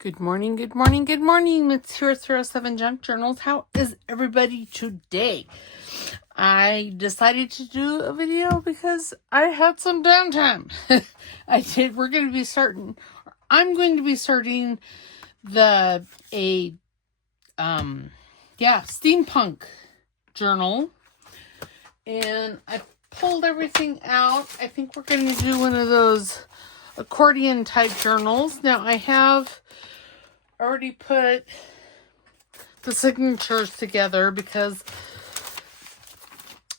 Good morning, good morning, good morning. It's here 07 Junk Journals. How is everybody today? I decided to do a video because I had some downtime. I'm going to be starting steampunk journal. And I pulled everything out. I think we're going to do one of those accordion type journals. Now I have already put the signatures together because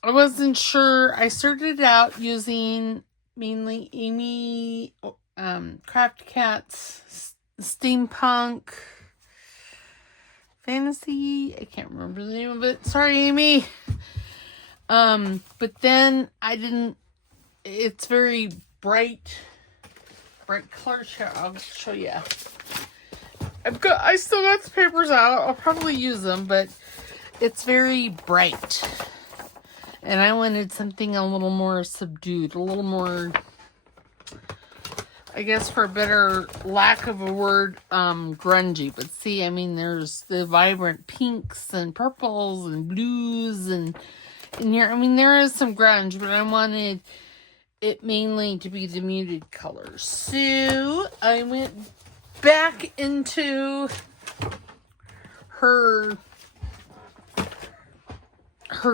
I wasn't sure. I started out using mainly Amy Crafty Cat's steampunk fantasy. I can't remember the name of it. Sorry, Amy. But then I didn't. It's very bright colors here. I'll show you. I still got the papers out. I'll probably use them, but it's very bright. And I wanted something a little more subdued, a little more, I guess for a better lack of a word, grungy. But see, I mean, there's the vibrant pinks and purples and blues and in here. I mean, there is some grunge, but I wanted it mainly to be the muted colors. So I went back into her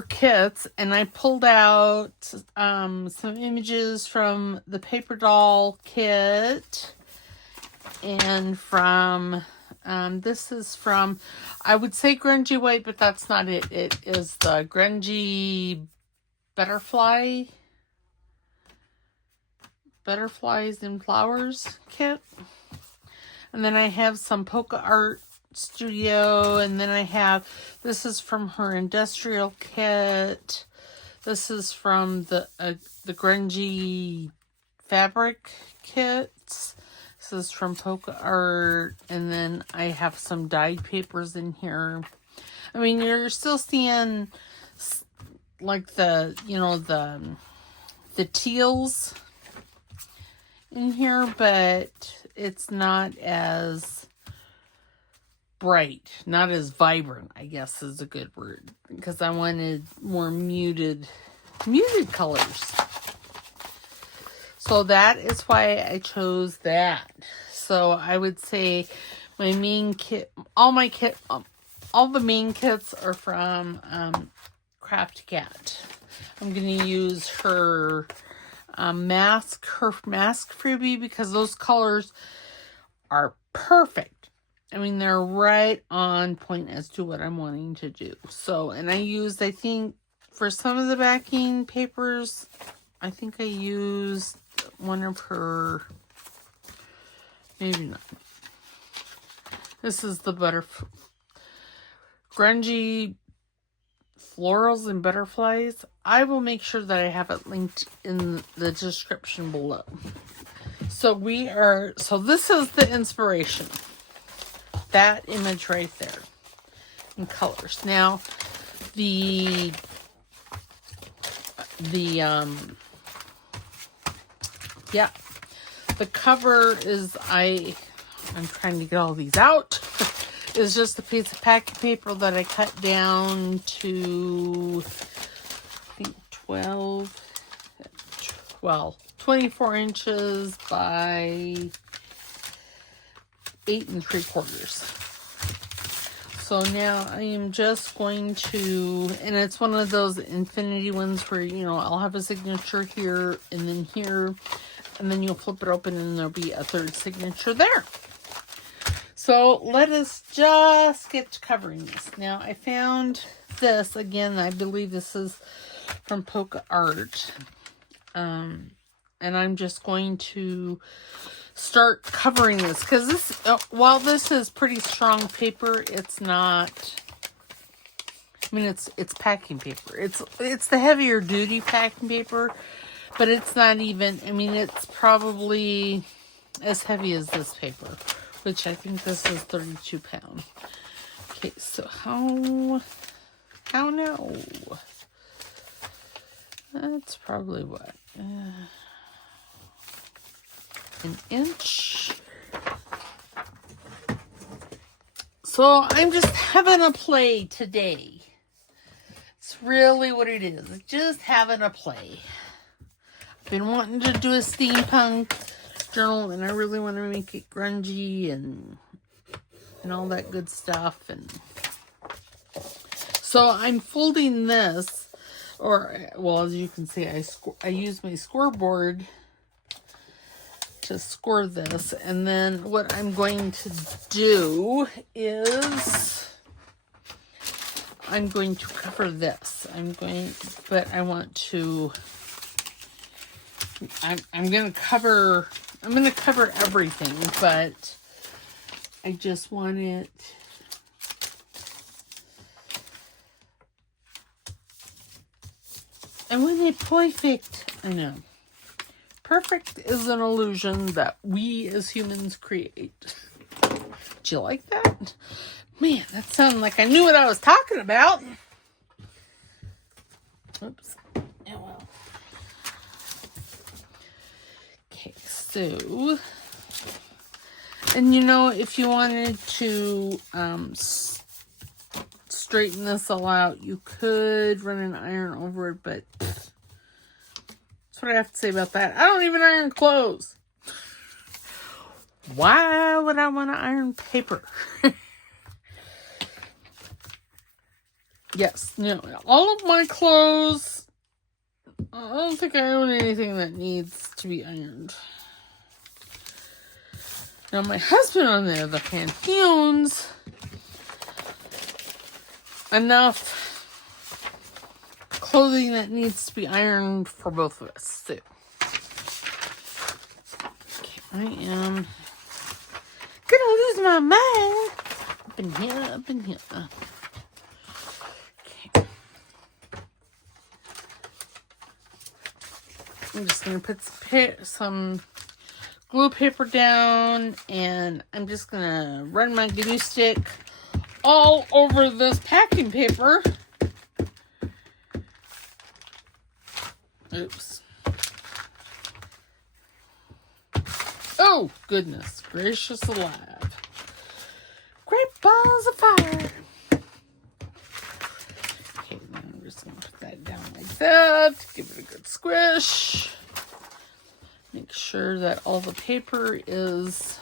kits and I pulled out some images from the paper doll kit and from this is from, I would say grungy white, but that's not it. It is the grungy butterflies and flowers kit. And then I have some Polka Art Studio, and then I have, this is from her industrial kit. This is from the grungy fabric kits. This is from Polka Art, and then I have some dyed papers in here. I mean, you're still seeing like the teals in here, but it's not as bright, not as vibrant, I guess is a good word, because I wanted more muted colors. So that is why I chose that. So I would say my main kit, all the main kits are from Crafty Cat. I'm going to use her mask freebie because those colors are perfect. I mean, they're right on point as to what I'm wanting to do. So, and I used, I think, for some of the backing papers, I think I used one of her, maybe not. This is the grungy florals and butterflies. I will make sure that I have it linked in the description below. So this is the inspiration. That image right there in colors. Now, the cover is, I'm trying to get all these out. It's just a piece of packing paper that I cut down to, I think 24 inches by 8 3/4. So now I am just going to, and it's one of those infinity ones where, I'll have a signature here and then here, and then you'll flip it open and there'll be a third signature there. So let us just get to covering this. Now I found this, again, I believe this is from Polka Art. And I'm just going to start covering this because this, while this is pretty strong paper, it's not, I mean, it's packing paper. It's the heavier duty packing paper, but it's not even, I mean, it's probably as heavy as this paper, which I think this is 32 pounds. Okay, so how no? That's probably what? An inch. So I'm just having a play today. It's really what it is. Just having a play. I've been wanting to do a steampunk journal, and I really want to make it grungy and all that good stuff. And so I'm folding this, or well, as you can see, I use my scoreboard to score this, and then what I'm going to do is I'm going to cover this. I'm going to cover everything, but I just want it perfect. I know. Perfect is an illusion that we as humans create. Do you like that? Man, that sounded like I knew what I was talking about. Oops. Oh well. Okay, so, and you know, if you wanted to straighten this all out, you could run an iron over it, but that's what I have to say about that. I don't even iron clothes. Why would I want to iron paper? Yes, no, all of my clothes, I don't think I own anything that needs to be ironed. Now, my husband, on the other hand, he owns enough clothing that needs to be ironed for both of us, too. Okay, I am gonna lose my mind. Up in here. Okay. I'm just gonna put some glue paper down, and I'm just gonna run my glue stick all over this packing paper. Oops. Oh, goodness gracious alive. Great balls of fire. Okay, now I'm just going to put that down like that. Give it a good squish. Make sure that all the paper is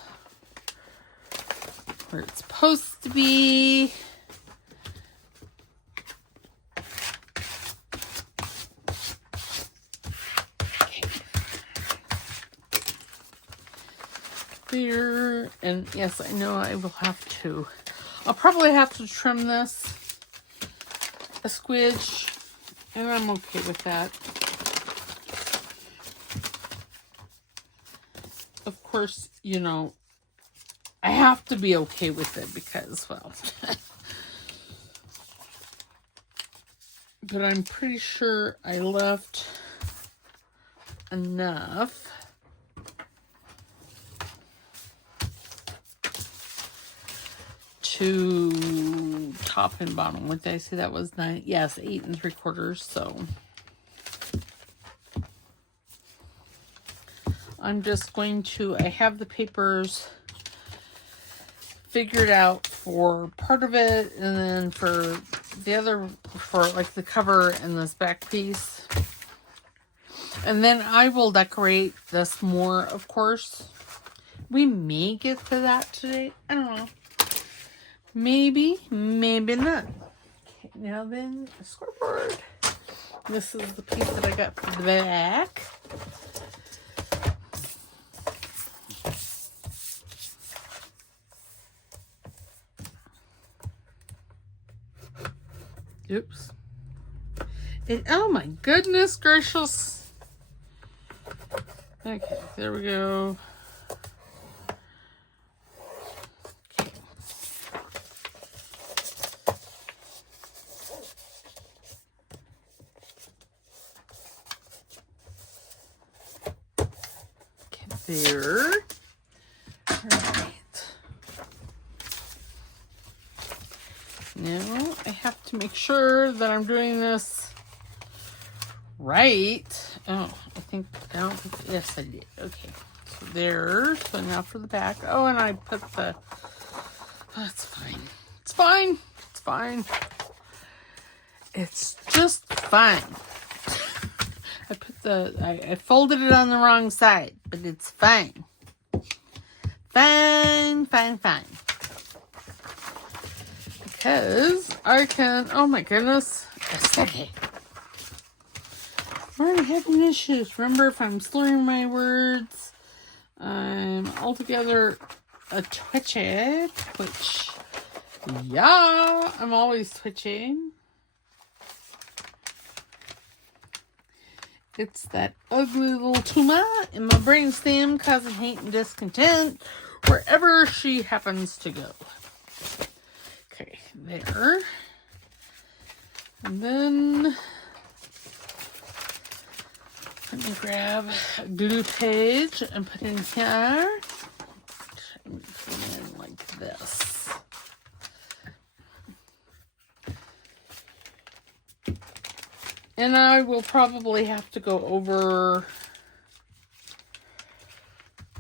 where it's supposed to be. There, and yes, I know I'll probably have to trim this a squidge, and I'm okay with that. Of course, you know, I have to be okay with it because, well, but I'm pretty sure I left enough to top and bottom. What did I say that was? 9? Yes, 8 3/4. So I'm just going to, I have the papers figured out for part of it, and then for the other, for like the cover and this back piece. And then I will decorate this more, of course. We may get to that today. I don't know. Maybe, maybe not. Okay, now then, a scoreboard. This is the piece that I got for the back. Oops. Oh my goodness gracious. Okay, there we go. There. All right. Now I have to make sure that I'm doing this right. Oh, yes, I did. Okay. So there. So now for the back. Oh, and I put that's fine. It's fine. It's fine. It's just fine. I folded it on the wrong side, but it's fine. Fine. Because I can, oh my goodness, a second. I'm already having issues. Remember, if I'm slurring my words, I'm altogether a twitch. Yeah, I'm always twitching. It's that ugly little tumor in my brainstem causing hate and discontent wherever she happens to go. Okay, there. And then let me grab a glue page and put it in here. Put it in like this. And I will probably have to go over,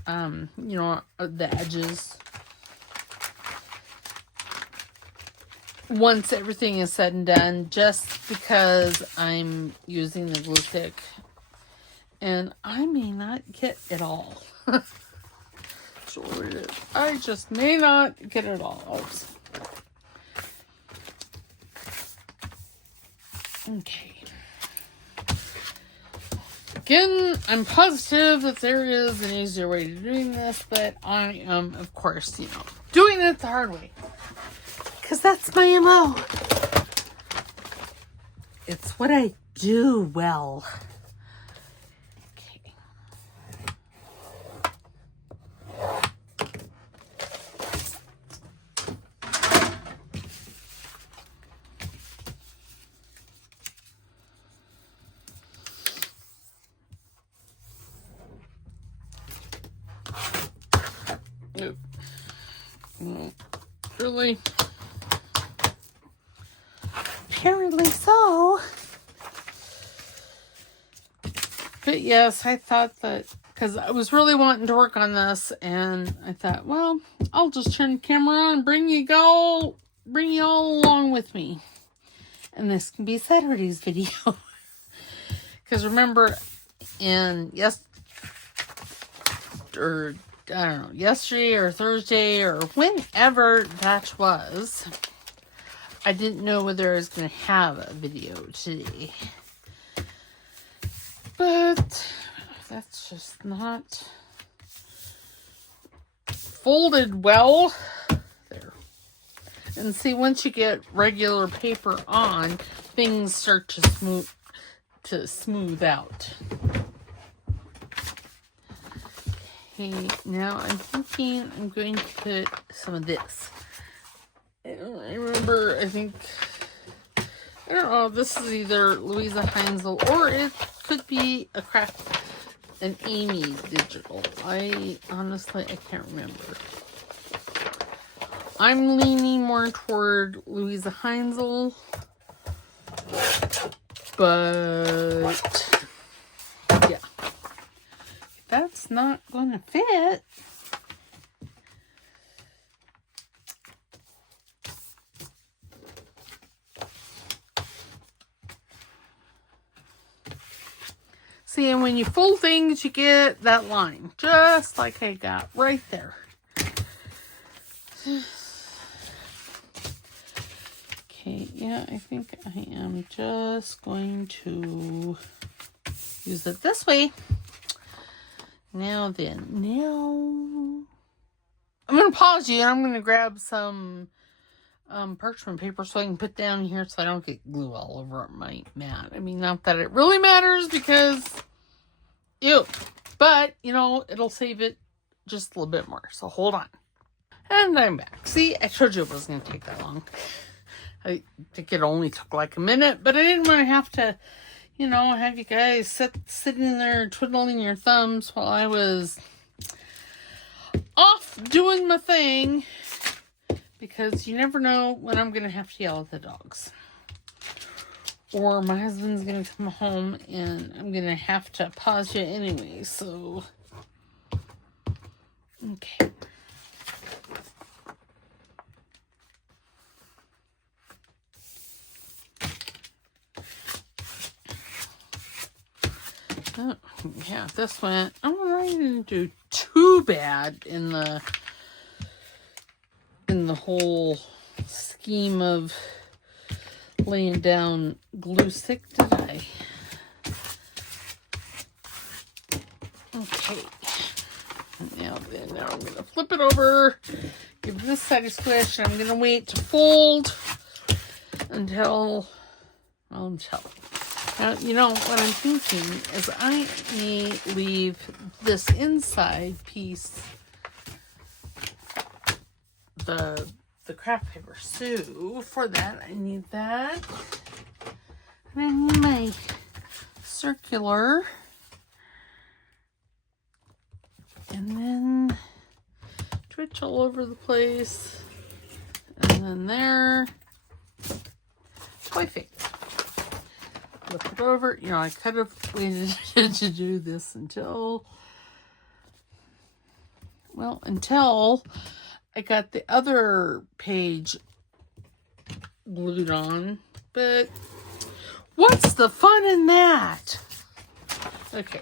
you know, the edges once everything is said and done, just because I'm using the glue stick and I may not get it all. Sure it is. I just may not get it all. Oops. Okay. Again, I'm positive that there is an easier way to doing this, but I am, of course, you know, doing it the hard way. Because that's my MO. It's what I do well. Okay. Nope. Really? Apparently so. But yes, I thought that, because I was really wanting to work on this, and I thought, well, I'll just turn the camera on and bring you all along with me. And this can be Saturday's video. Because remember, yesterday or Thursday or whenever that was, I didn't know whether I was going to have a video today. But that's just not folded well. There. And see, once you get regular paper on, things start to smooth out. Okay, now I'm thinking I'm going to put some of this. I remember, I don't know, this is either Louisa Heinzel or it could be an Amy digital. I can't remember. I'm leaning more toward Louisa Heinzel, but yeah, that's not going to fit. See, and when you fold things, you get that line, just like I got right there. Okay, yeah, I think I am just going to use it this way. Now then, I'm going to pause you and I'm going to grab some parchment paper so I can put down here so I don't get glue all over my mat. I mean, not that it really matters because, ew, but, you know, it'll save it just a little bit more. So hold on. And I'm back. See, I told you it wasn't going to take that long. I think it only took like a minute, but I didn't want to have to, you know, have you guys sitting there twiddling your thumbs while I was off doing my thing. Because you never know when I'm going to have to yell at the dogs. Or my husband's going to come home and I'm going to have to pause you anyway. So, okay. Oh, yeah, this went, oh, I didn't do too bad in the whole scheme of laying down glue stick, did I? Okay. Now I'm going to flip it over, give this side a squish, and I'm going to wait to fold until. Now, you know, what I'm thinking is I may leave this inside piece, the craft paper. So, for that, I need that. And I need my circular. And then twitch all over the place. And then there. Perfect. Flip it over. You know, I could have waited to do this until I got the other page glued on. But what's the fun in that? Okay.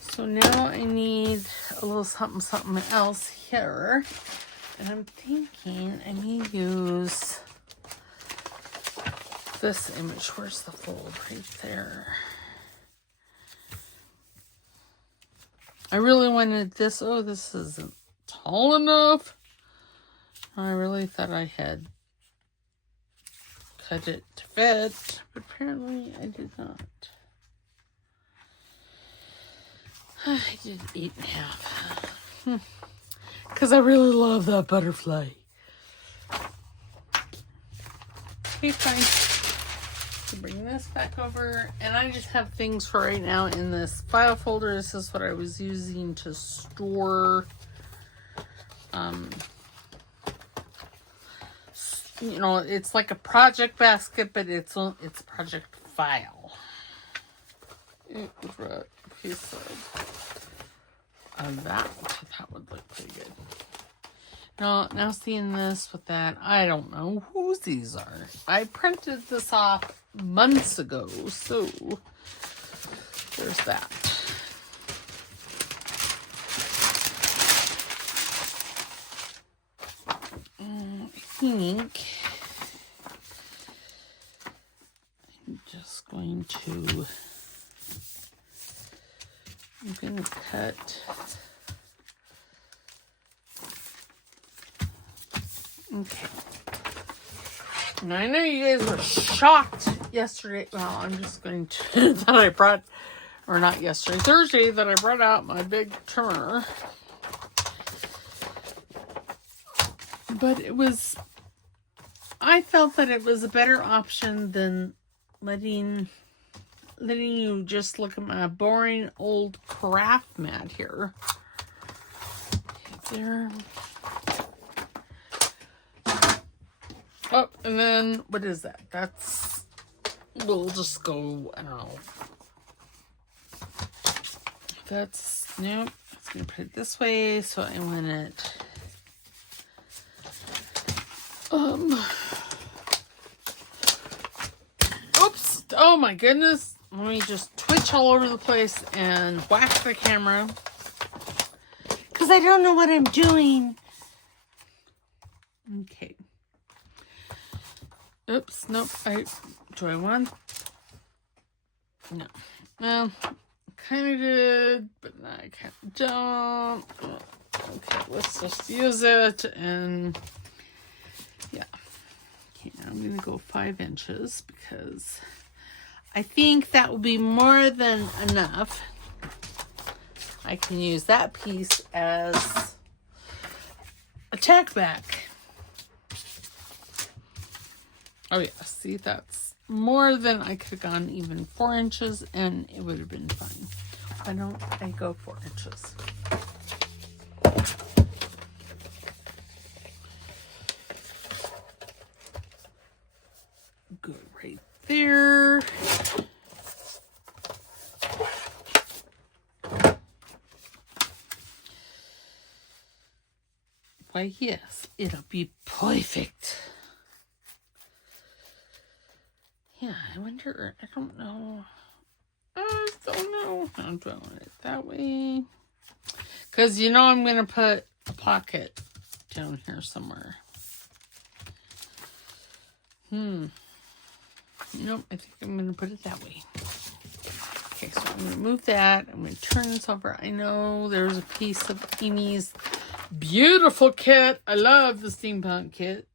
So now I need a little something else here. And I'm thinking I may use this image. Where's the fold? Right there. I really wanted this. Oh, this isn't tall enough. I really thought I had cut it to fit, but apparently I did not. I did 8.5. Because I really love that butterfly. Okay, fine. To bring this back over, and I just have things for right now in this file folder. This is what I was using to store you know, it's like a project basket, but it's a project file. It was a piece of that would look pretty good. Now seeing this with that, I don't know whose these are. I printed this off months ago, so there's that. I think I'm just going to cut. Okay. Now I know you guys were shocked yesterday. Well, I'm just going to that I brought, or not yesterday, Thursday, that I brought out my big trimmer. But I felt that it was a better option than letting you just look at my boring old craft mat here. Okay, there. Oh, and then, what is that? We'll just go, I don't know. Nope. I'm going to put it this way, so I want it. Oops. Oh my goodness. Let me just twitch all over the place and whack the camera. Because I don't know what I'm doing. Okay. Oops. Nope. Do I want? No. Well, kind of did, but I kind of don't. Okay. Let's just use it and... yeah. Okay, now I'm going to go 5 inches because I think that will be more than enough. I can use that piece as a tack back. Oh yeah, see, that's more than I could have gone even 4 inches and it would have been fine. Why don't I go 4 inches? Go right there. Why, yes, it'll be perfect. Yeah, I wonder, I don't know. don't know. I'm doing it that way. Because you know I'm going to put a pocket down here somewhere. Nope, I think I'm going to put it that way. Okay, so I'm going to move that. I'm going to turn this over. I know there's a piece of Amy's beautiful kit. I love the steampunk kit.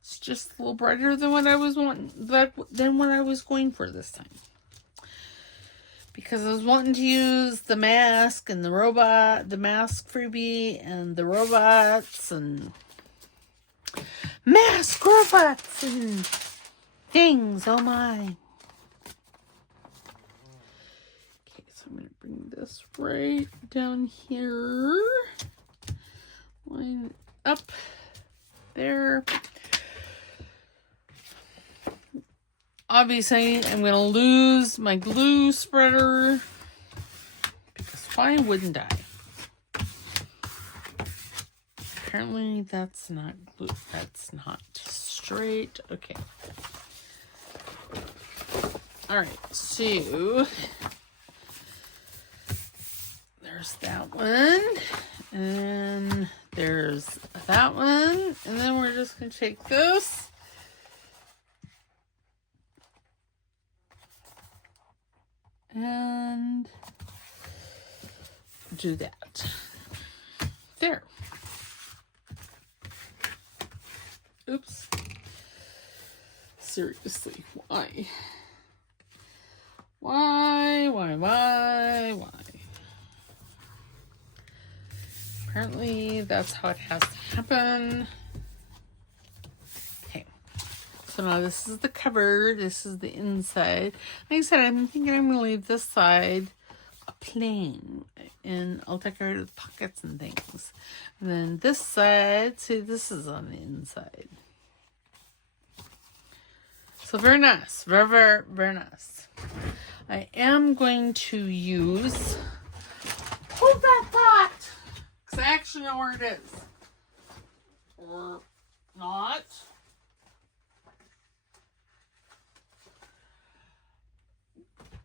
It's just a little brighter than what I was wanting, than what I was going for this time. Because I was wanting to use the mask and the robot, the mask freebie and the robots and mask robots and things. Oh my. Okay, so I'm going to bring this right down here. Line up there. Obviously, I'm going to lose my glue spreader, because why wouldn't I? Apparently, that's not glue. That's not straight. Okay. Alright, so there's that one. And there's that one. And then we're just going to take this. And do that. There. Oops. Seriously, why? Why? Apparently, that's how it has to happen. Okay. So now this is the cover. This is the inside. Like I said, I'm thinking I'm going to leave this side plain. And I'll decorate it with pockets and things. And then this side, see, this is on the inside. So very nice. Very, very, very nice. I am going to use... Hold that thought! Because I actually know where it is. Or not.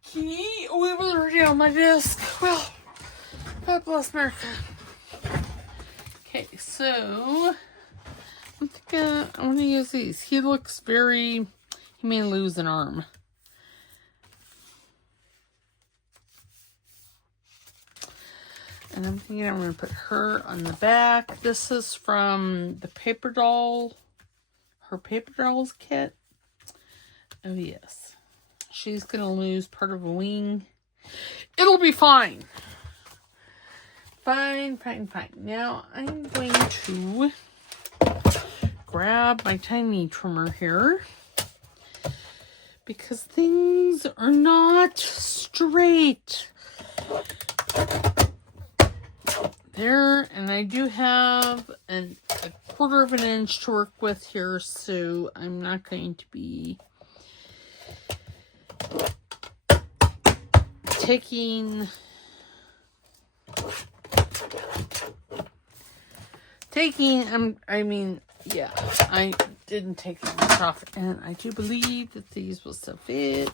Key? Oh, it was already on my desk. Well, God bless America. Okay, so... I'm thinking I want to use these. He looks very... He may lose an arm. And I'm thinking I'm going to put her on the back. This is from the paper doll. Her paper dolls kit. Oh, yes. She's going to lose part of a wing. It'll be fine. Fine. Now I'm going to grab my tiny trimmer here. Because things are not straight. There, and I do have a 1/4 of an inch to work with here, so I'm not going to be taking yeah, I didn't take that much off, and I do believe that these will still fit.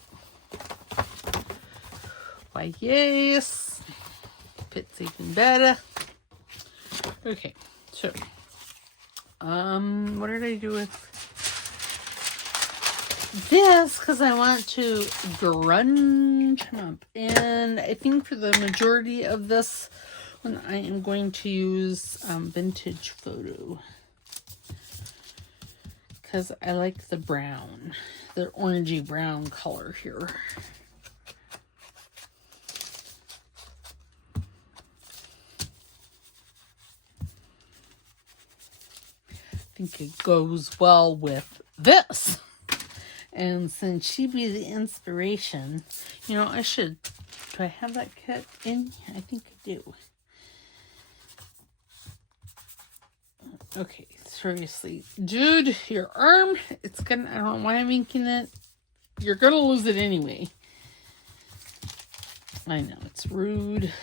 Why, yes, fits even better. Okay, so, what did I do with this? Because I want to grunge him up. And I think for the majority of this one, I am going to use vintage photo. Because I like the brown, the orangey brown color here. I think it goes well with this. And since she be the inspiration, you know, I should, do I have that kit in? I think I do. Okay, seriously. Dude, your arm, it's gonna, I don't know why I'm inking it. You're gonna lose it anyway. I know, it's rude.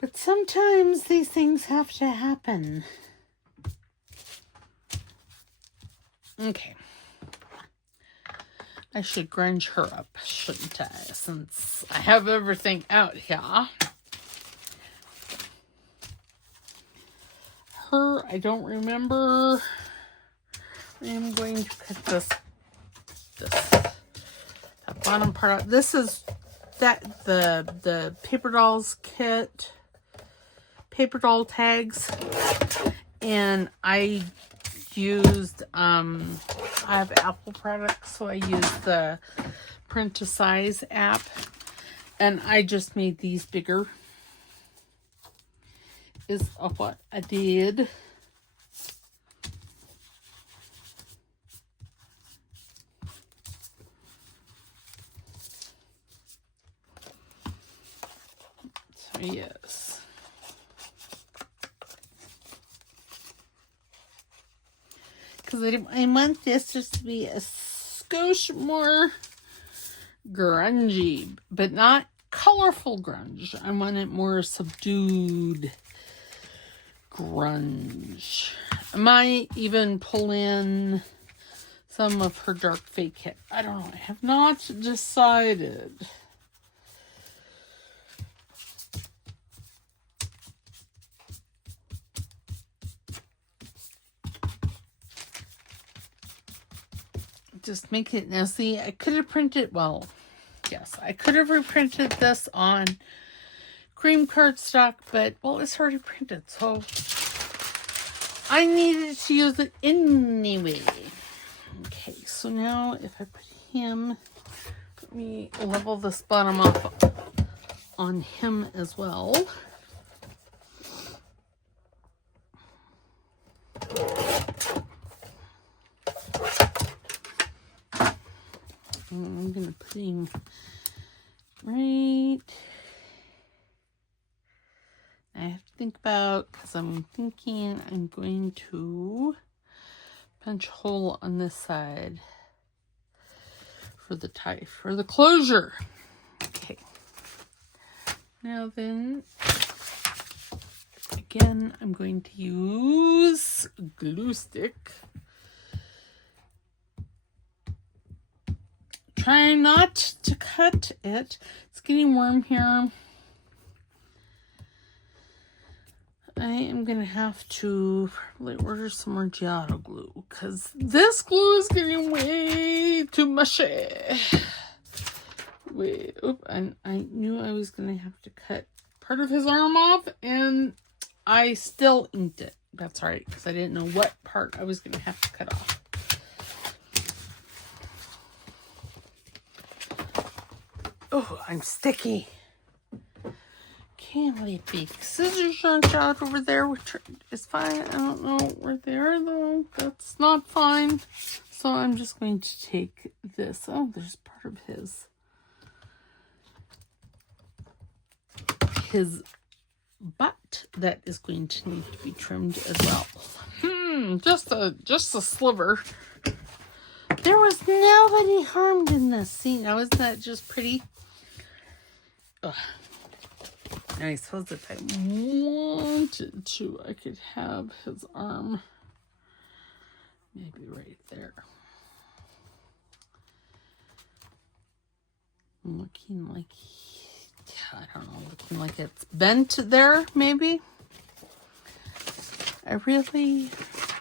But sometimes these things have to happen. Okay. I should grunge her up, shouldn't I? Since I have everything out here. Her, I don't remember. I am going to cut that bottom part out. This is the paper dolls kit, paper doll tags, and I used I have Apple products, so I used the print to size app, and I just made these bigger is what I did. So yes. Because I want this just to be a skosh more grungy, but not colorful grunge. I want it more subdued grunge. I might even pull in some of her dark fake kit. I don't know. I have not decided. Just make it, now see, I could have printed, well, yes, I could have reprinted this on cream cardstock, but, well, it's already printed, so I needed to use it anyway. Okay, so now if I put him, let me level this bottom off on him as well. I'm going to put him right. I have to think about, because I'm thinking I'm going to punch a hole on this side for the tie, for the closure. Okay. Now then, again, I'm going to use glue stick. Try not to cut it. It's getting warm here. I am going to have to probably order some more Giotto glue because this glue is getting way too mushy. Wait, and I knew I was going to have to cut part of his arm off, and I still inked it. That's all right, because I didn't know what part I was going to have to cut off. Oh, I'm sticky. Camelia big scissors aren't out over there, which is fine. I don't know where they are though. That's not fine. So I'm just going to take this. Oh, there's part of his butt that is going to need to be trimmed as well. Just a sliver. There was nobody harmed in this. See, now isn't that just pretty? Ugh. I suppose if I wanted to, I could have his arm maybe right there. Looking like, I don't know, looking like it's bent there, maybe. I really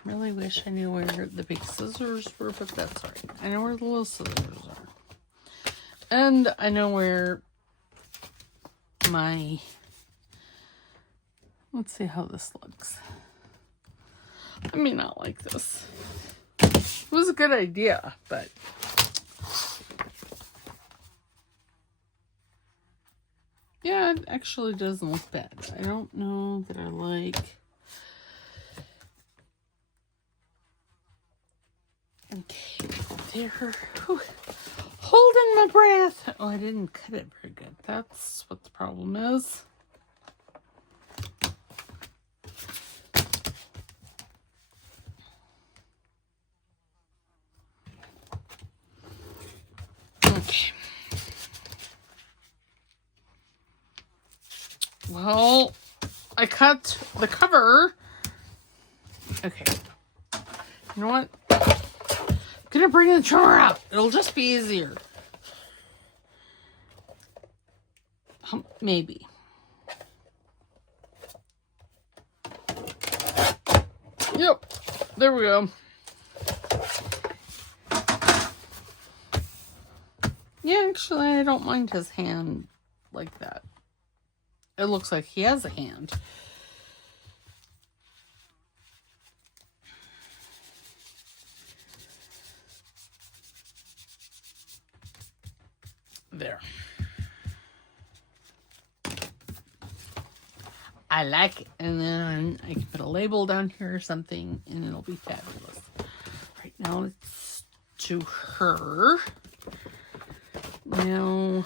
wish I knew where the big scissors were, but that's all right. I know where the little scissors are. And I know where my... Let's see how this looks. I may not like this. It was a good idea, but... yeah, it actually doesn't look bad. I don't know that I like... okay, there. Whew. Holding my breath. Oh, I didn't cut it very good. That's what the problem is. Okay. Well, I cut the cover. Okay. You know what? gonna bring the trimmer out. It'll just be easier. Maybe. Yep. There we go. Yeah, actually, I don't mind his hand like that. It looks like he has a hand. There. I like it. And then I can put a label down here or something, and it'll be fabulous. Right now, let's do her. Now,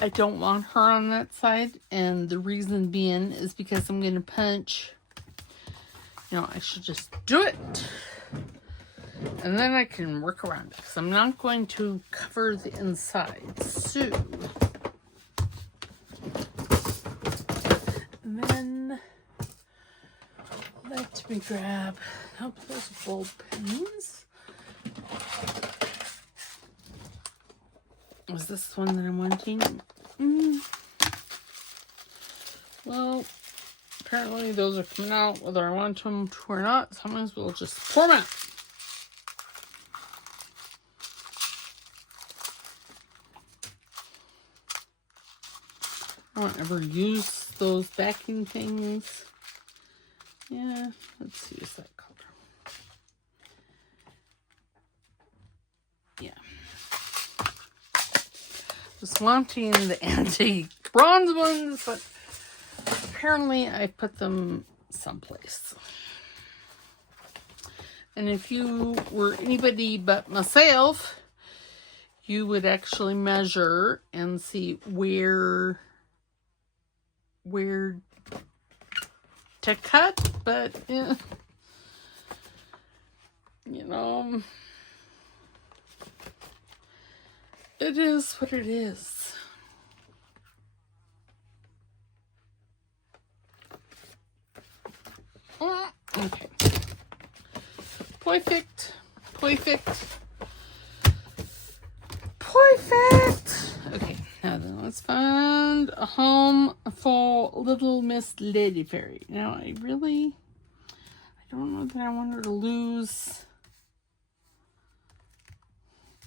I don't want her on that side, and the reason being is because I'm going to punch. You know, I should just do it, and then I can work around it, because I'm not going to cover the inside. So, and then let me grab, oh, those bulb pins. Was this the one that I'm wanting? Well, apparently those are coming out whether I want them to or not. Sometimes we'll just pour them out. I don't ever use those backing things. Yeah, let's use that color. Yeah. Was wanting the antique bronze ones, but apparently I put them someplace. And if you were anybody but myself, you would actually measure and see where to cut, but yeah, you know, it is what it is. Okay. Perfect. Okay, now then let's find a home for little Miss Lady Fairy. Now I don't know that I want her to lose,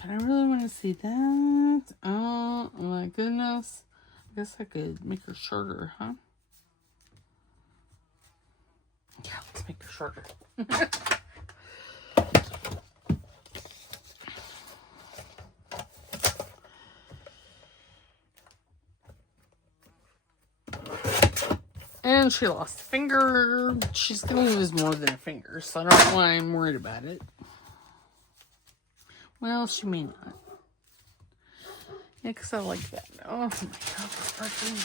but I really want to see that. Oh my goodness. I guess I could make her shorter, huh? Yeah, let's make her shorter. And she lost a finger. She's going to lose more than a finger, so I don't know why I'm worried about it. Well, she may not. Yeah, because I like that. Oh my God, it's breaking.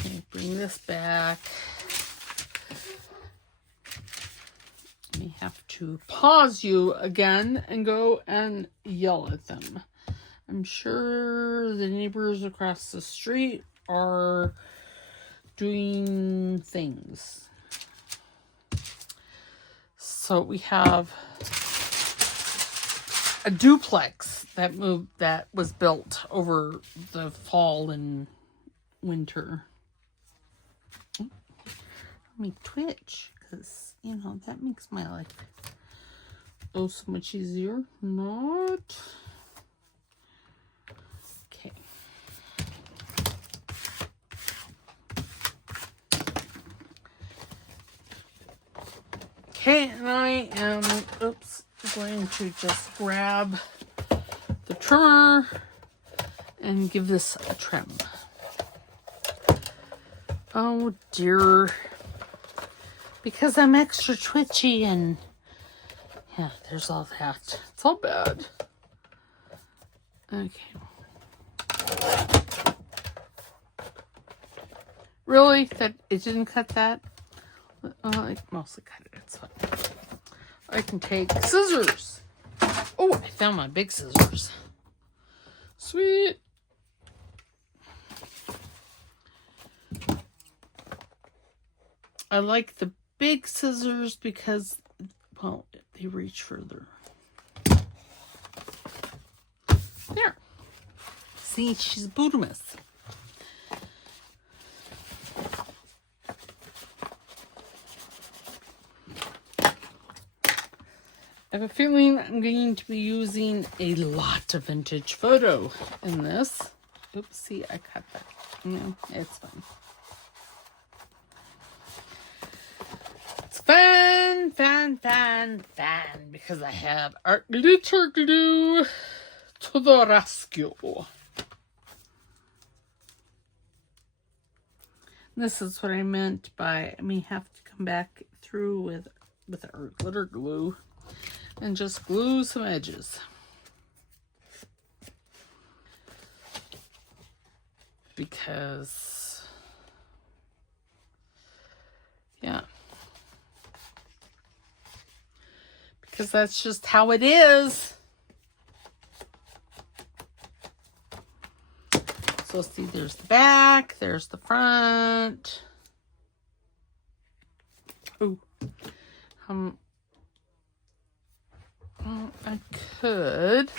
Okay, bring this back. We have to pause you again and go and yell at them. I'm sure the neighbors across the street are doing things. So we have a duplex that was built over the fall and winter. Let me twitch, because you know that makes my life so much easier. Not okay. Okay, and I am, going to just grab the trimmer and give this a trim. Oh dear. Because I'm extra twitchy and yeah, there's all that. It's all bad. Okay. Really? That it didn't cut that? I mostly cut it. It's fine. I can take scissors. Oh, I found my big scissors. Sweet. I like the big scissors because, well, they reach further. There. See, she's Buddhist. I have a feeling I'm going to be using a lot of vintage photo in this. Oops, see, I cut that. No, it's fine. It's fun, fun, fun, fun, because I have art glitter glue to the rescue. This is what I meant by I may have to come back through with art glitter glue and just glue some edges. Because, yeah. Because that's just how it is. So see, there's the back, there's the front. Oh, I could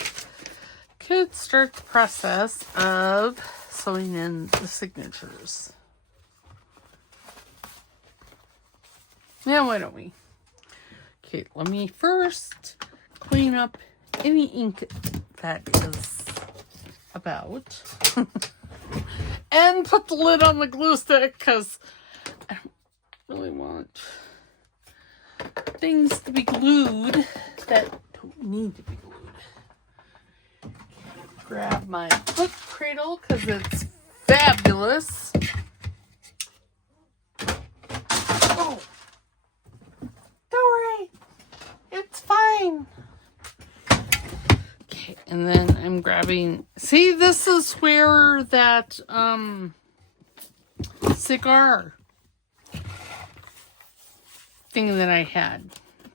start the process of sewing in the signatures. Now, why don't we? Okay, let me first clean up any ink that is about. And put the lid on the glue stick, because I don't really want things to be glued that don't need to be glued. Grab my book cradle because it's fabulous. Oh, don't worry, it's fine. Okay, and then I'm grabbing, see, this is where that cigar thing that I had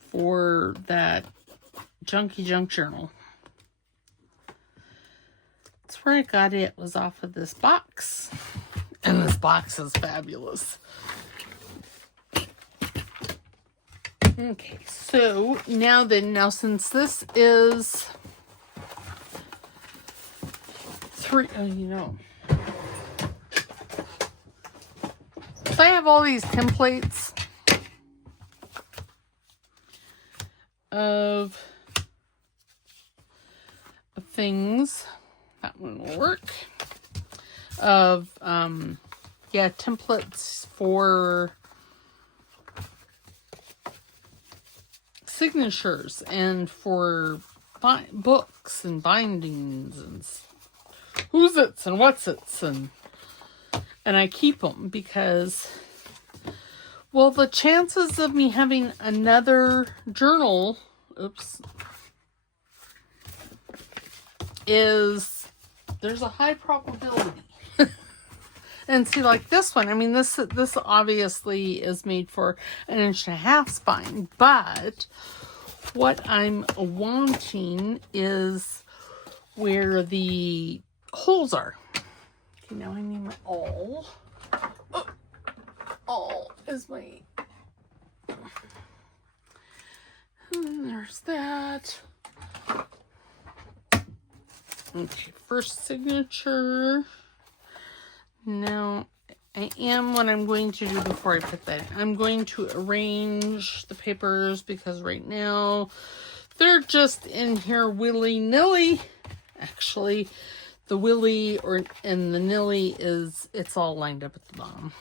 for that Junky Junk journal. That's where I got it. It was off of this box. And this box is fabulous. Okay, so now since this is so I have all these templates of things. That one will work. Templates for signatures and for books and bindings and who's it's and what's it's, and I keep them because, well, the chances of me having another journal, is there's a high probability. And see, like this one, I mean, this obviously is made for 1.5" spine, but what I'm wanting is where the holes are. Okay, now I need my awl. Awl is my... And there's that. Okay, first signature. Now, what I'm going to do before I put that, I'm going to arrange the papers because right now they're just in here willy-nilly. Actually, the willy and the nilly it's all lined up at the bottom.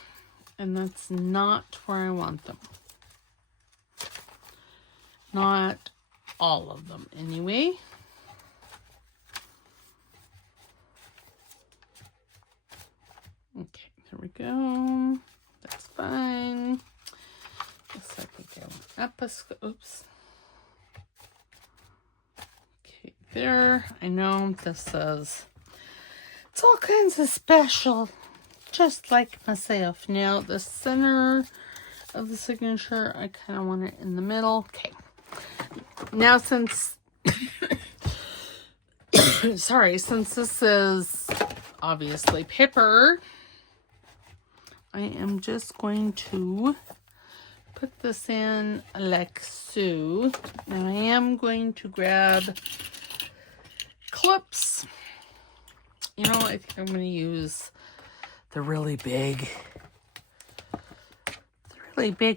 And that's not where I want them. Not all of them, anyway. Okay, there we go. That's fine. Guess I think I went up oops. Okay, there. I know this says it's all kinds of special, just like myself. Now, the center of the signature, I kind of want it in the middle. Okay. Now, since since this is obviously paper, I am just going to put this in like so. Now I am going to grab clips. You know, I think I'm going to use the really big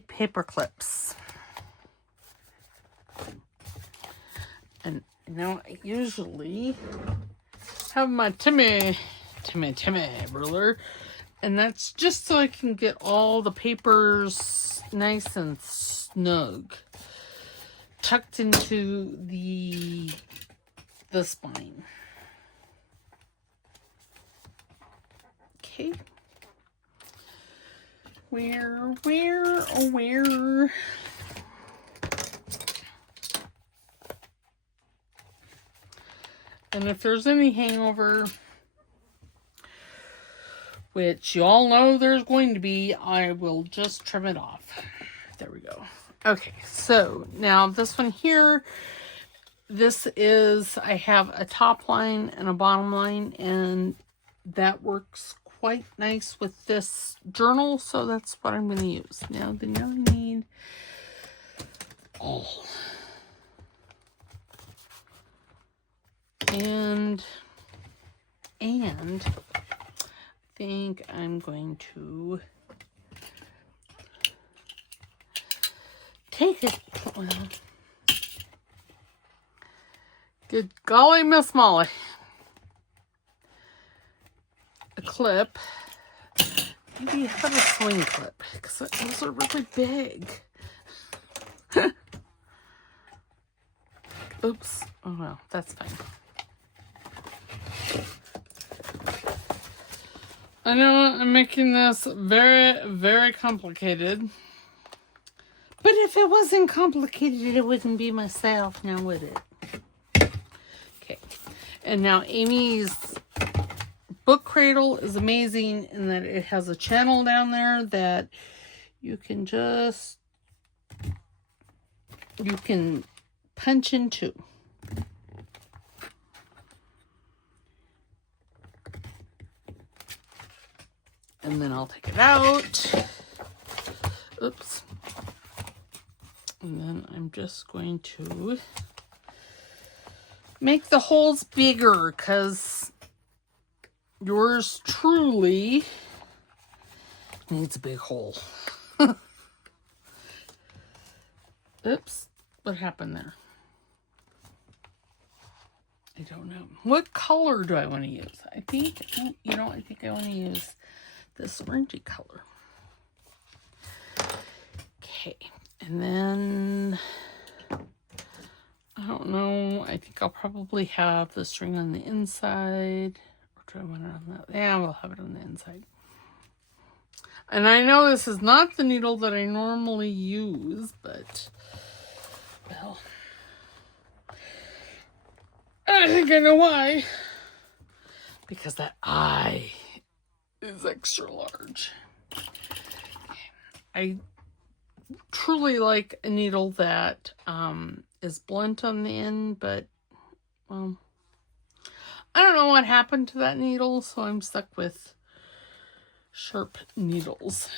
paper clips. And you know, I usually have my Timmy ruler, and that's just so I can get all the papers nice and snug, tucked into the spine. Okay. Where? And if there's any hangover, which you all know there's going to be, I will just trim it off. There we go. Okay, so now this one here, this is, I have a top line and a bottom line, and that works quite nice with this journal, so that's what I'm going to use. Now, then I need all. And I think I'm going to take it. Well, good golly, Miss Molly. A clip. Maybe how about a swing clip? Because those are really big. Oops. Oh well, that's fine. I know I'm making this very, very complicated. But if it wasn't complicated, it wouldn't be myself, now would it? Okay. And now Amy's book cradle is amazing in that it has a channel down there that you can punch into. And then I'll take it out. Oops. And then I'm just going to make the holes bigger because yours truly needs a big hole. Oops. What happened there? I don't know. What color do I want to use? I think I want to use this orangey color. Okay, and then I don't know. I think I'll probably have the string on the inside. Or do I want it on that? Yeah, we'll have it on the inside. And I know this is not the needle that I normally use, but well, I think I know why. Because that eye is extra large. I truly like a needle that is blunt on the end, but well, I don't know what happened to that needle, so I'm stuck with sharp needles.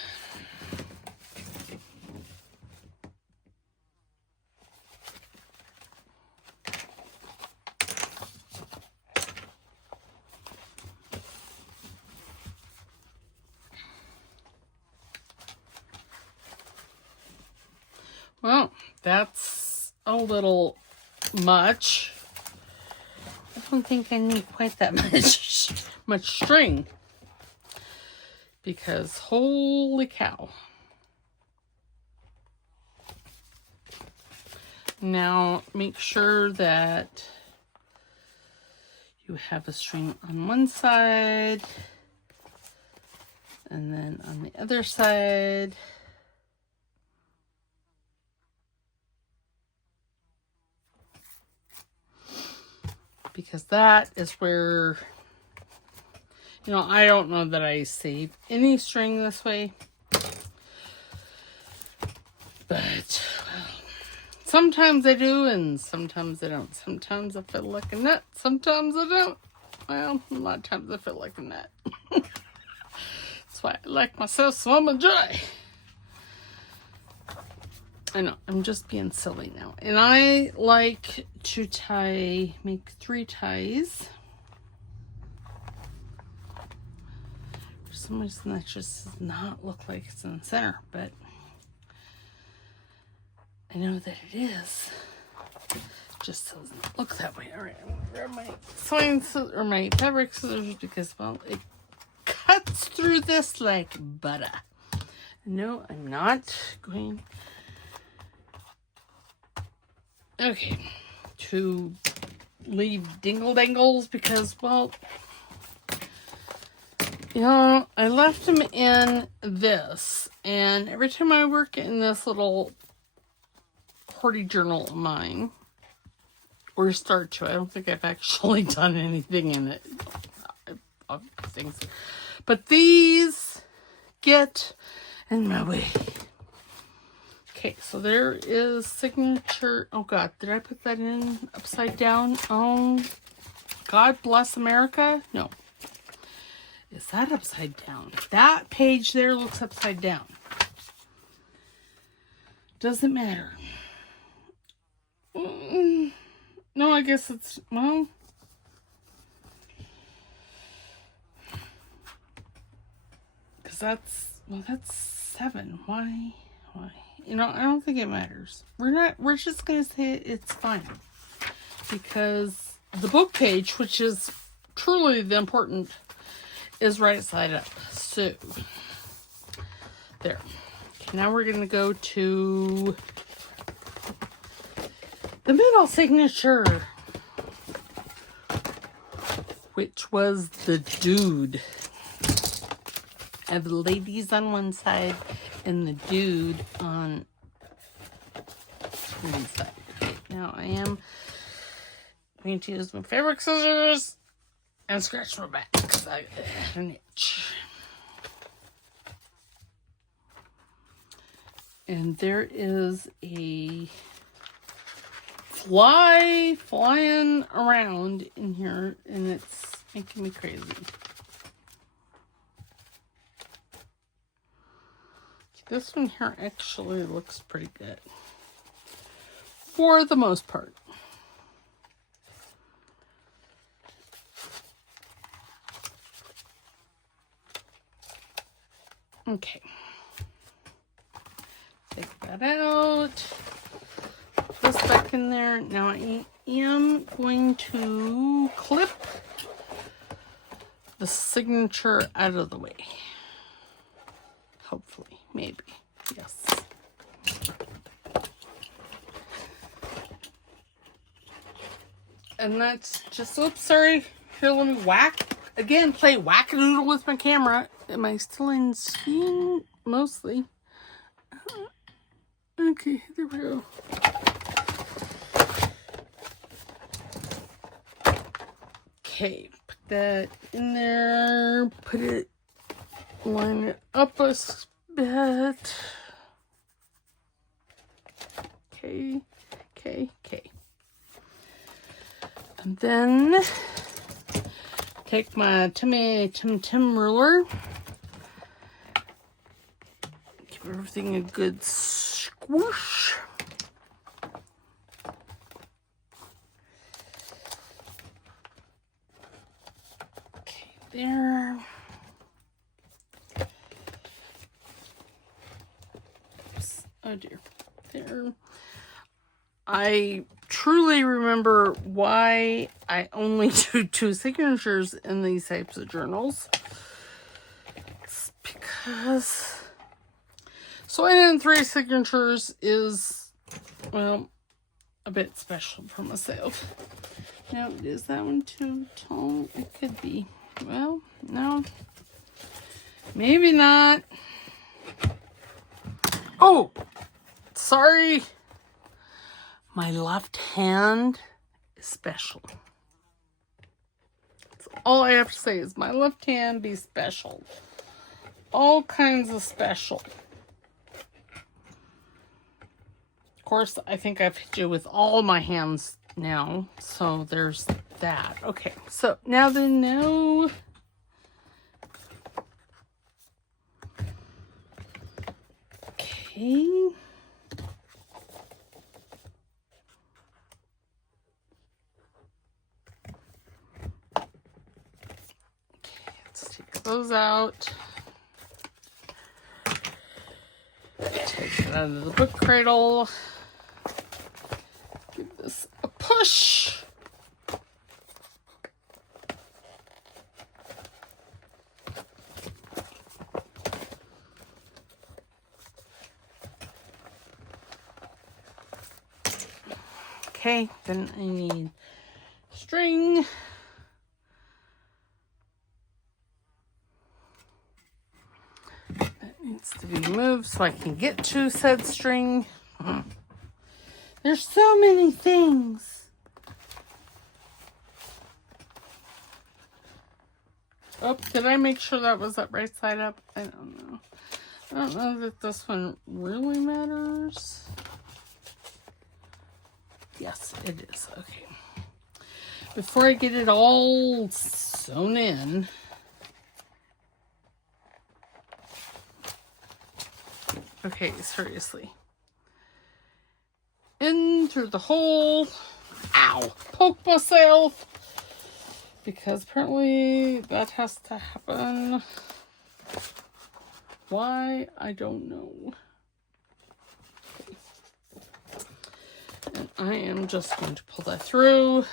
Well, that's a little much. I don't think I need quite that much string. Because holy cow. Now make sure that you have a string on one side and then on the other side. Because that is where, you know, I don't know that I save any string this way. But, well, sometimes I do and sometimes I don't. Sometimes I feel like a nut. Sometimes I don't. Well, a lot of times I feel like a nut. That's why I like myself some joy. I know, I'm just being silly now. And I like to make 3 ties. For some reason that just does not look like it's in the center, but I know that it is. It just doesn't look that way. Alright, I'm gonna grab my sewing scissors, or my fabric scissors, because, well, it cuts through this like butter. No, I'm not going... Okay, to leave dingle dangles, because, well, you know, I left them in this, and every time I work in this little hoardy journal of mine, or start to, I don't think I've actually done anything in it, things, but these get in my way. Okay, so there is signature. Oh God, did I put that in upside down? Oh, God bless America. No, is that upside down? That page there looks upside down. Doesn't matter. No, I guess it's, well, because that's 7. Why? You know, I don't think it matters. We're just going to say it's fine. Because the book page, which is truly the important, is right side up. So, there. Okay, now we're going to go to the middle signature, which was the dude. I have the ladies on one side and the dude on one side. Okay, now I am going to use my fabric scissors and scratch my back because I had an itch. And there is a fly flying around in here, and it's making me crazy. This one here actually looks pretty good for the most part. Okay. Take that out. Put this back in there. Now I am going to clip the signature out of the way. Hopefully. Maybe. Yes. And that's just, oops, sorry. Here, let me play whack-a-doodle with my camera. Am I still in screen? Mostly. Okay, there we go. Okay, put that in there. Line it up a bit. Okay. And then take my Tim ruler. Give everything a good squish. Okay, there. Oh dear. There. I truly remember why I only do 2 signatures in these types of journals. It's because sewing in 3 signatures is, well, a bit special for myself. Now, is that one too tall? It could be. Well, no. Maybe not. Oh! Sorry. My left hand is special. That's all I have to say is my left hand be special. All kinds of special. Of course, I think I've hit you with all my hands now. So there's that. Okay, so now then, no. Okay. those out. Take it out of the book cradle. Give this a push. Okay, then I need string. That needs to be moved so I can get to said string. There's so many things. Oh, did I make sure that was up right side up? I don't know. I don't know that this one really matters. Yes, it is. Okay. Before I get it all sewn in, okay, seriously. In through the hole. Ow! Poke myself! Because apparently that has to happen. Why? I don't know. Okay. And I am just going to pull that through,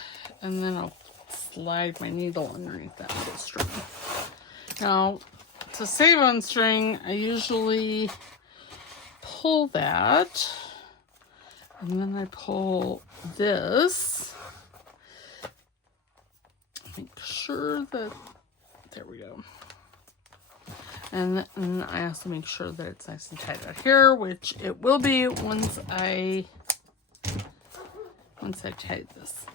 and then I'll slide my needle underneath that little string. Now, to save on string, I usually pull that, and then I pull this. Make sure that, there we go. And then I also make sure that it's nice and tight out here, which it will be once I tie this.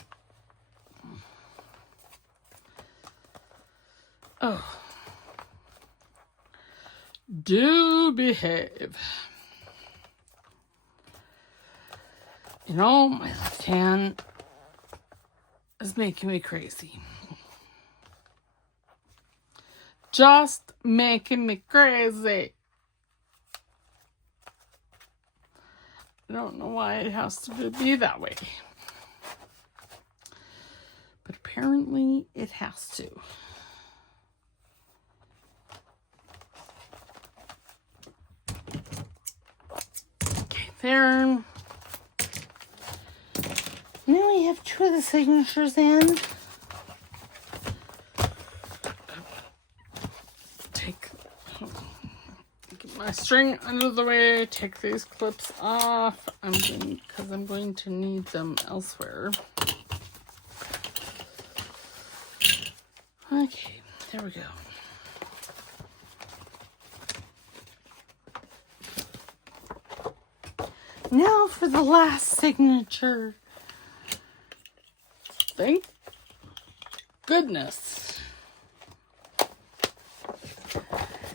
Oh. Do behave. You know, my left hand is making me crazy. Just making me crazy. I don't know why it has to be that way. But apparently it has to. Okay, there. Now we have two of the signatures in. Get my string under the way, take these clips off. Because I'm going to need them elsewhere. Okay, there we go. Now for the last signature. Thank goodness.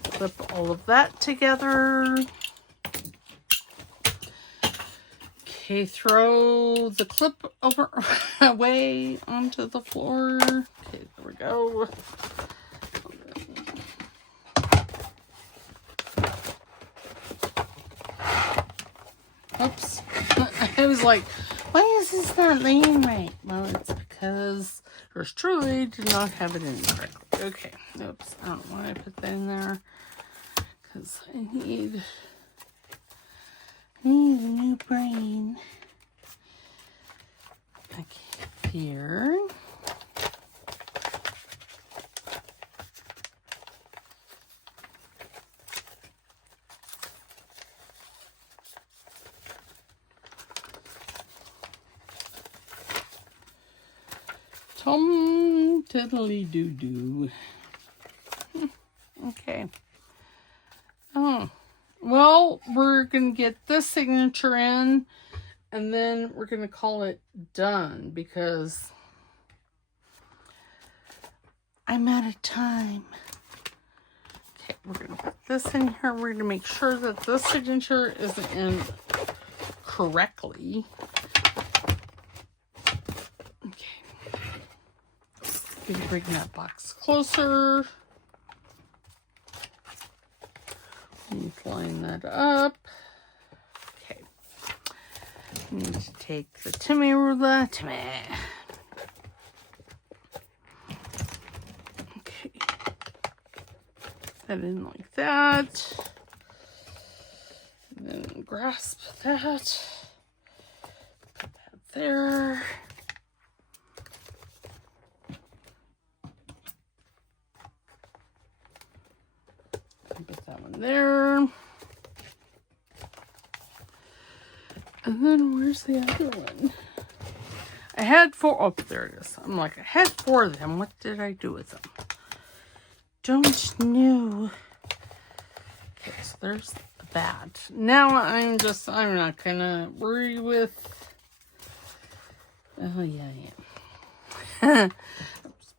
Clip all of that together. Okay, throw the clip over away onto the floor. Okay, there we go. Oops. I was like, why is this not laying right? Well, it's because yours truly did not have it in correctly. Okay. Oops. I don't know why I put that in there. Because I need a new brain. Okay. Here. Tom tiddly doo doo. Okay. Oh. Well, we're going to get this signature in, and then we're going to call it done because I'm out of time. Okay, we're going to put this in here. We're going to make sure that this signature is in correctly. Bring that box closer. Need to line that up. Okay. Need to take the Timmy ruler. Timmy. Okay. that in like that. And then grasp that. Put that there. Put that one there. And then where's the other one? I had 4. Oh, there it is. I'm like, I had 4 of them. What did I do with them? Don't know. Okay, so there's that. Now I'm not gonna worry with. Oh yeah, I am. I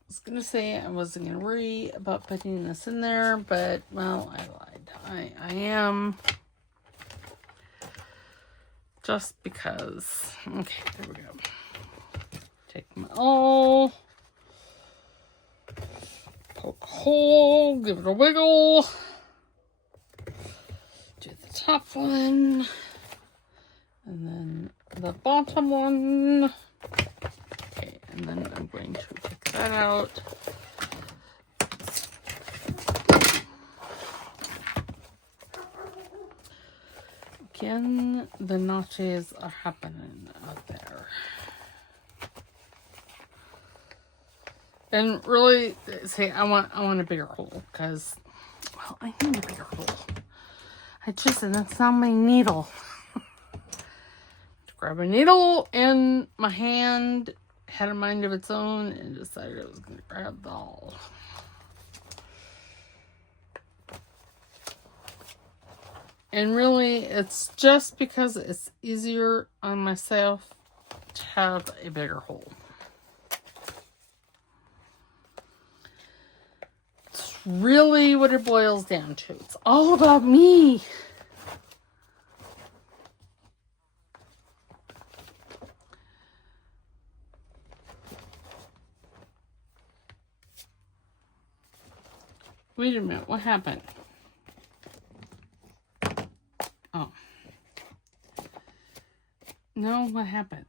was gonna say I wasn't gonna worry about putting this in there, but well, I lied. I am. Just because. Okay, there we go. Take my awl. Poke a hole. Give it a wiggle. Do the top one. And then the bottom one. Okay, and then I'm going to pick that out. Again, the notches are happening out there. And really, say I want a bigger hole because, well, I need a bigger hole. And that's not my needle. Grab a needle in my hand, had a mind of its own, and decided I was going to grab the awl. And really, it's just because it's easier on myself to have a bigger hole. It's really what it boils down to. It's all about me. Wait a minute, what happened? Oh. No, what happened?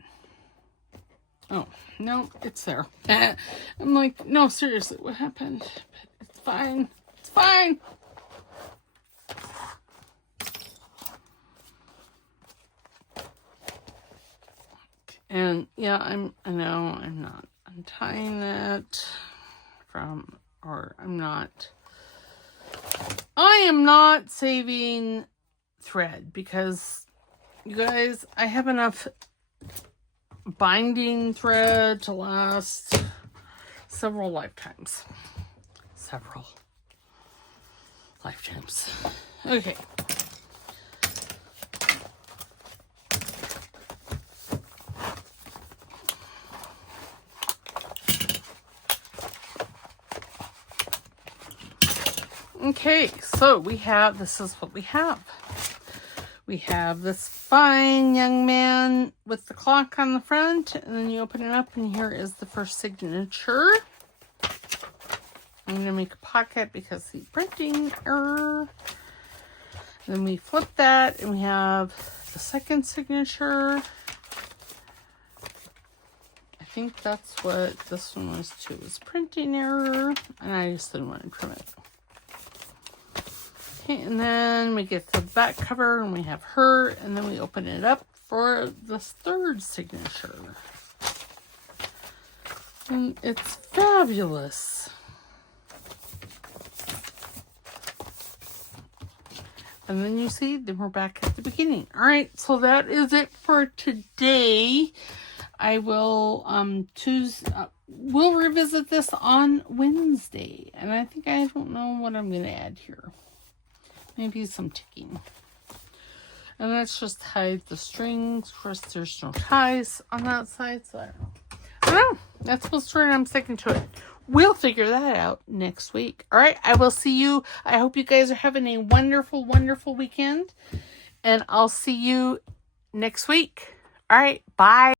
Oh, no, it's there. I'm like, no, seriously, what happened? But it's fine. It's fine. And yeah, I know I'm not untying it from, or I am not saving thread because you guys, I have enough binding thread to last several lifetimes. Okay. Okay, so this is what we have. We have this fine young man with the clock on the front, and then you open it up, and here is the first signature. I'm going to make a pocket because the printing error. Then we flip that, and we have the second signature. I think that's what this one was too, was printing error, and I just didn't want to trim it. Okay, and then we get to the back cover, and we have her, and then we open it up for the third signature. And it's fabulous. And then you see, then we're back at the beginning. All right, so that is it for today. I will we'll revisit this on Wednesday. And I don't know what I'm going to add here. Maybe some ticking. And let's just hide the strings. Of course, there's no ties on that side, so I don't know. That's the story, and I'm sticking to it. We'll figure that out next week. All right, I will see you. I hope you guys are having a wonderful, wonderful weekend. And I'll see you next week. All right, bye.